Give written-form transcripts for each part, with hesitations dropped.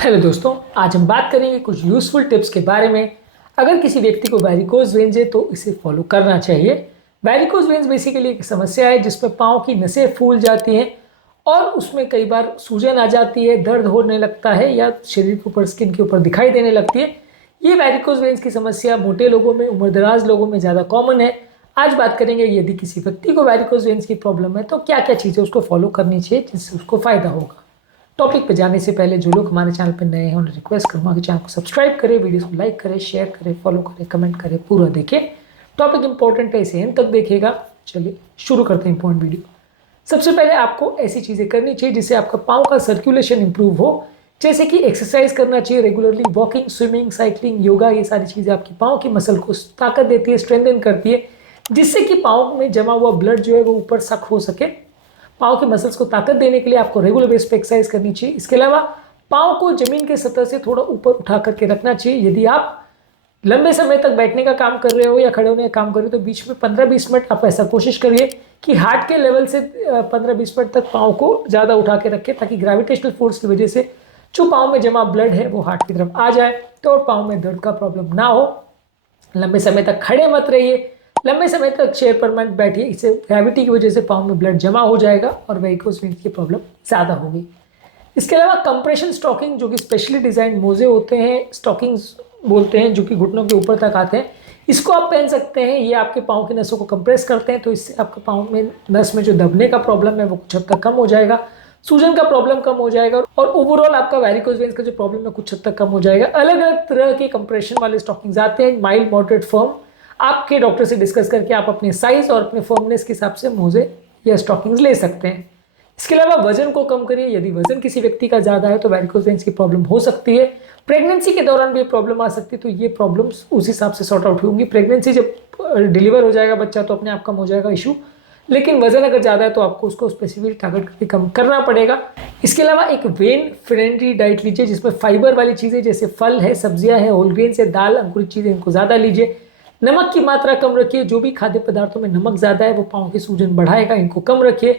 Hello दोस्तों, आज हम बात करेंगे कुछ यूज़फुल टिप्स के बारे में। अगर किसी व्यक्ति को वैरिकोज वेन्स है तो इसे फॉलो करना चाहिए। वैरिकोज वेन्स बेसिकली एक समस्या है जिसमें पाँव की नसें फूल जाती हैं और उसमें कई बार सूजन आ जाती है, दर्द होने लगता है या शरीर के ऊपर, स्किन के ऊपर दिखाई देने लगती है। ये वैरिकोज वेन्स की समस्या मोटे लोगों में, उम्रदराज लोगों में ज़्यादा कॉमन है। आज बात करेंगे यदि किसी व्यक्ति को वैरिकोज वेन्स की प्रॉब्लम है तो क्या क्या चीज़ें उसको फॉलो करनी चाहिए जिससे उसको फ़ायदा होगा। टॉपिक पे जाने से पहले जो लोग हमारे चैनल पर नए हैं उन्हें रिक्वेस्ट करूँगा कि चैनल को सब्सक्राइब करें, वीडियो को लाइक करें, शेयर करें, फॉलो करें, कमेंट करें, पूरा देखें। टॉपिक इंपॉर्टेंट है, इसे एंड तक देखिएगा। चलिए शुरू करते हैं इंपॉर्टेंट वीडियो। सबसे पहले आपको ऐसी चीज़ें करनी चाहिए जिससे आपका पाँव का सर्कुलेशन इंप्रूव हो, जैसे कि एक्सरसाइज करना चाहिए regularly. Walking, swimming, cycling, yoga, ये सारी चीज़ें आपकी पाँव की मसल को ताकत देती है, स्ट्रेंथन करती है, जिससे कि पाँव में जमा हुआ ब्लड जो है वो ऊपर सक हो सके। पाँव के मसल्स को ताकत देने के लिए आपको रेगुलर बेस पे एक्सरसाइज करनी चाहिए। इसके अलावा पाँव को जमीन के सतह से थोड़ा ऊपर उठा करके रखना चाहिए। यदि आप लंबे समय तक बैठने का काम कर रहे हो या खड़े होने का काम कर रहे हो तो बीच में 15-20 मिनट आप ऐसा कोशिश करिए कि हार्ट के लेवल से 15-20 मिनट तक पाँव को ज़्यादा उठा के रखें, ताकि ग्रेविटेशनल फोर्स की वजह से जो पाँव में जमा ब्लड है वो हार्ट की तरफ आ जाए तो और पाँव में दर्द का प्रॉब्लम ना हो। लंबे समय तक खड़े मत रहिए, लंबे समय तक चेयर पर मत बैठिए, इससे ग्रेविटी की वजह से पाँव में ब्लड जमा हो जाएगा और वेरिकोज वेन्स की प्रॉब्लम ज़्यादा होगी। इसके अलावा कंप्रेशन स्टॉकिंग, जो कि स्पेशली डिज़ाइन मोजे होते हैं, स्टॉकिंग्स बोलते हैं, जो कि घुटनों के ऊपर तक आते हैं, इसको आप पहन सकते हैं। ये आपके पाँव की नसों को कंप्रेस करते हैं, तो इससे आपके पाँव में नस में जो दबने का प्रॉब्लम है वो कुछ हद तक कम हो जाएगा, सूजन का प्रॉब्लम कम हो जाएगा और ओवरऑल आपका वेरिकोज वेन्स का जो प्रॉब्लम है कुछ हद तक कम हो जाएगा। अलग अलग तरह के कंप्रेशन वाले स्टॉकिंग्स आते हैं, माइल्ड, मॉडरेट, फर्म। आपके डॉक्टर से डिस्कस करके आप अपने साइज और अपने फर्मनेस के हिसाब से मोजे या स्टॉकिंग्स ले सकते हैं। इसके अलावा वजन को कम करिए। यदि वजन किसी व्यक्ति का ज़्यादा है तो वेरिकोज वेन्स की प्रॉब्लम हो सकती है। प्रेगनेंसी के दौरान भी प्रॉब्लम आ सकती है, तो ये प्रॉब्लम्स उस हिसाब से सॉर्ट आउट होंगी। प्रेगनेंसी जब डिलीवर हो जाएगा बच्चा तो अपने आप कम हो जाएगा इशू, लेकिन वजन अगर ज़्यादा है तो आपको उसको स्पेसिफिक टारगेट करके कम करना पड़ेगा। इसके अलावा एक वेन फ्रेंडली डाइट लीजिए जिसमें फाइबर वाली चीज़ें जैसे फल है, सब्जियां हैं, होल ग्रेन्स है, दाल, अंकुरित चीज़ें, इनको ज़्यादा लीजिए। नमक की मात्रा कम रखिए, जो भी खाद्य पदार्थों में नमक ज़्यादा है वो पाँव की सूजन बढ़ाएगा, इनको कम रखिए।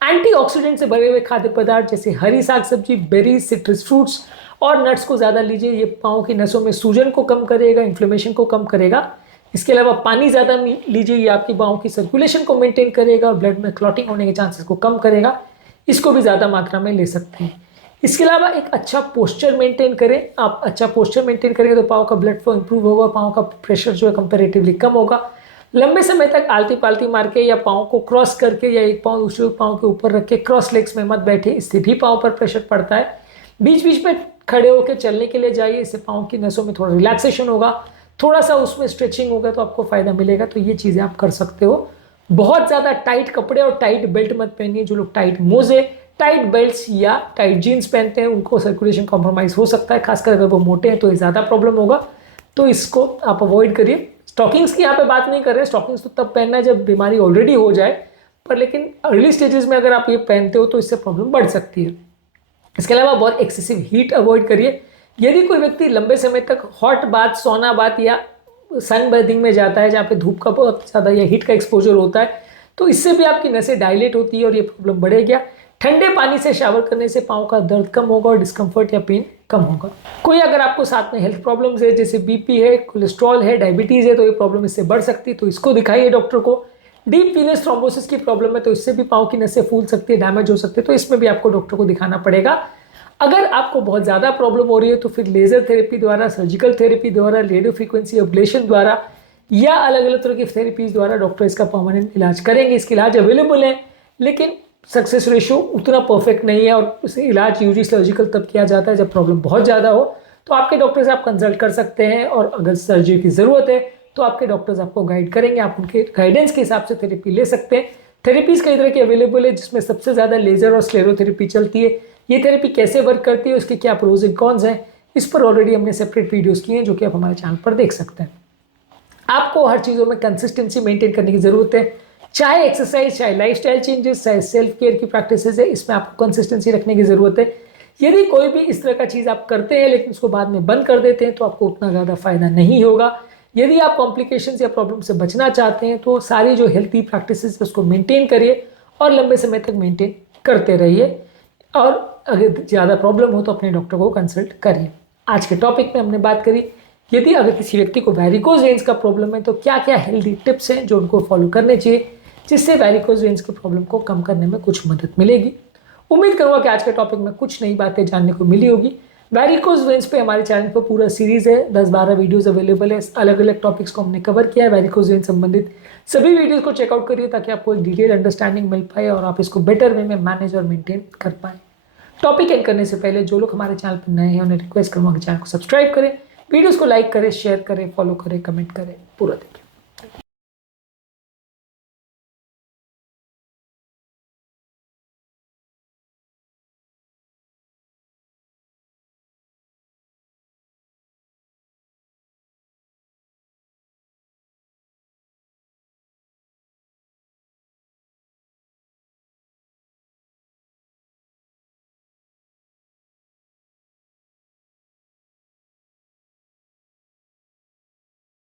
एंटीऑक्सीडेंट से भरे हुए खाद्य पदार्थ जैसे हरी साग सब्जी, बेरीज, सिट्रस फ्रूट्स और नट्स को ज़्यादा लीजिए। ये पाँव की नसों में सूजन को कम करेगा, इन्फ्लेमेशन को कम करेगा। इसके अलावा पानी ज़्यादा लीजिए, ये आपकी पाँव की सर्कुलेशन को मेंटेन करेगा और ब्लड में क्लॉटिंग होने के चांसेस को कम करेगा। इसको भी ज़्यादा मात्रा में ले सकते हैं। इसके अलावा एक अच्छा पोस्चर मेंटेन करें। आप अच्छा पोस्चर मेंटेन करेंगे तो पाँव का ब्लड फ्लो इंप्रूव होगा, पाँव का प्रेशर जो है कंपेरेटिवली कम होगा। लंबे समय तक आलती पालती मार के या पाँव को क्रॉस करके या एक पाँव दूसरे पाँव के ऊपर रख के क्रॉस लेग्स में मत बैठे, इससे भी पाँव पर प्रेशर पड़ता है। बीच बीच में खड़े होकर चलने के लिए जाइए, इससे पाँव की नसों में थोड़ा रिलैक्सेशन होगा, थोड़ा सा उसमें स्ट्रेचिंग होगा तो आपको फ़ायदा मिलेगा। तो ये चीज़ें आप कर सकते हो। बहुत ज़्यादा टाइट कपड़े और टाइट बेल्ट मत पहनिए। जो लोग टाइट मोजे, टाइट बेल्ट्स या टाइट जीन्स पहनते हैं उनको सर्कुलेशन कॉम्प्रोमाइज़ हो सकता है, खासकर अगर वो मोटे हैं तो ये ज़्यादा प्रॉब्लम होगा, तो इसको आप अवॉइड करिए। स्टॉकिंग्स की यहाँ पे बात नहीं कर रहे हैं, स्टॉकिंग्स तो तब पहनना है जब बीमारी ऑलरेडी हो जाए, पर लेकिन अर्ली स्टेजेस में अगर आप ये पहनते हो तो इससे प्रॉब्लम बढ़ सकती है। इसके अलावा बहुत एक्सेसिव हीट अवॉइड करिए। यदि कोई व्यक्ति लंबे समय तक हॉट बाथ, सोना बाथ या सन बेथिंग में जाता है जहाँ पे धूप का बहुत ज़्यादा या हीट का एक्सपोजर होता है, तो इससे भी आपकी नसें डायलेट होती है और ये प्रॉब्लम बढ़ेगा। ठंडे पानी से शावर करने से पाँव का दर्द कम होगा और डिस्कम्फर्ट या पेन कम होगा। कोई अगर आपको साथ में हेल्थ प्रॉब्लम्स है जैसे बीपी है, कोलेस्ट्रॉल है, डायबिटीज़ है, तो ये प्रॉब्लम इससे बढ़ सकती है, तो इसको दिखाइए डॉक्टर को। डीप वीनस थ्रोम्बोसिस की प्रॉब्लम है तो इससे भी पाँव की नसें फूल सकती है, डैमेज हो सकती है, तो इसमें भी आपको डॉक्टर को दिखाना पड़ेगा। अगर आपको बहुत ज़्यादा प्रॉब्लम हो रही है तो फिर लेज़र थेरेपी द्वारा, सर्जिकल थेरेपी द्वारा, रेडियो फ्रीक्वेंसी एब्लेशन द्वारा या अलग अलग तरह की थेरेपीज द्वारा डॉक्टर इसका परमानेंट इलाज करेंगे। इसके इलाज अवेलेबल है, लेकिन सक्सेस रेशियो उतना परफेक्ट नहीं है और उसे इलाज यूजली सर्जिकल तब किया जाता है जब प्रॉब्लम बहुत ज़्यादा हो। तो आपके डॉक्टर से आप कंसल्ट कर सकते हैं और अगर सर्जरी की ज़रूरत है तो आपके डॉक्टर्स आपको गाइड करेंगे, आप उनके गाइडेंस के हिसाब से थेरेपी ले सकते हैं। थेरेपीज़ कई तरह की अवेलेबल है जिसमें सबसे ज़्यादा लेज़र और स्क्लेरोथेरेपी चलती है। ये थेरेपी कैसे वर्क करती है, उसके क्या प्रोज एंड कॉन्स हैं, इस पर ऑलरेडी हमने सेपरेट वीडियोस किए हैं जो कि आप हमारे चैनल पर देख सकते हैं। आपको हर चीज़ों में कंसिस्टेंसी मेंटेन करने की ज़रूरत है, चाहे एक्सरसाइज, चाहे लाइफस्टाइल चेंजेस, चाहे सेल्फ केयर की प्रैक्टिसेस है, इसमें आपको कंसिस्टेंसी रखने की ज़रूरत है। यदि कोई भी इस तरह का चीज़ आप करते हैं लेकिन उसको बाद में बंद कर देते हैं तो आपको उतना ज़्यादा फायदा नहीं होगा। यदि आप कॉम्प्लिकेशंस या प्रॉब्लम से बचना चाहते हैं तो सारी जो हेल्थी प्रैक्टिसेस है उसको मेंटेन करिए और लंबे समय तक मेंटेन करते रहिए। और अगर ज़्यादा प्रॉब्लम हो तो अपने डॉक्टर को कंसल्ट करिए। आज के टॉपिक में हमने बात करी यदि अगर किसी व्यक्ति को वैरिकोज वेन्स का प्रॉब्लम है तो क्या क्या हेल्दी टिप्स हैं जो उनको फॉलो करने चाहिए जिससे वैरिकोज वेन्स की प्रॉब्लम को कम करने में कुछ मदद मिलेगी। उम्मीद करूँगा कि आज के टॉपिक में कुछ नई बातें जानने को मिली होगी। वैरिकोज वेन्स पे हमारे चैनल पर पूरा सीरीज़ है, 10-12 वीडियोस अवेलेबल है। अलग अलग टॉपिक्स को हमने कवर किया है वैरिकोज वेन्स संबंधित। सभी वीडियोस को चेकआउट करिए ताकि आपको एक डिटेल अंडरस्टैंडिंग मिल पाए और आप इसको बेटर वे में मैनेज और मेंटेन कर पाए। टॉपिक एंड करने से पहले जो लोग हमारे चैनल पर नए हैं उन्हें रिक्वेस्ट करूँगा कि चैनल को सब्सक्राइब करें, वीडियोस को लाइक करें, शेयर करें, फॉलो करें, कमेंट करें, पूरा देखें।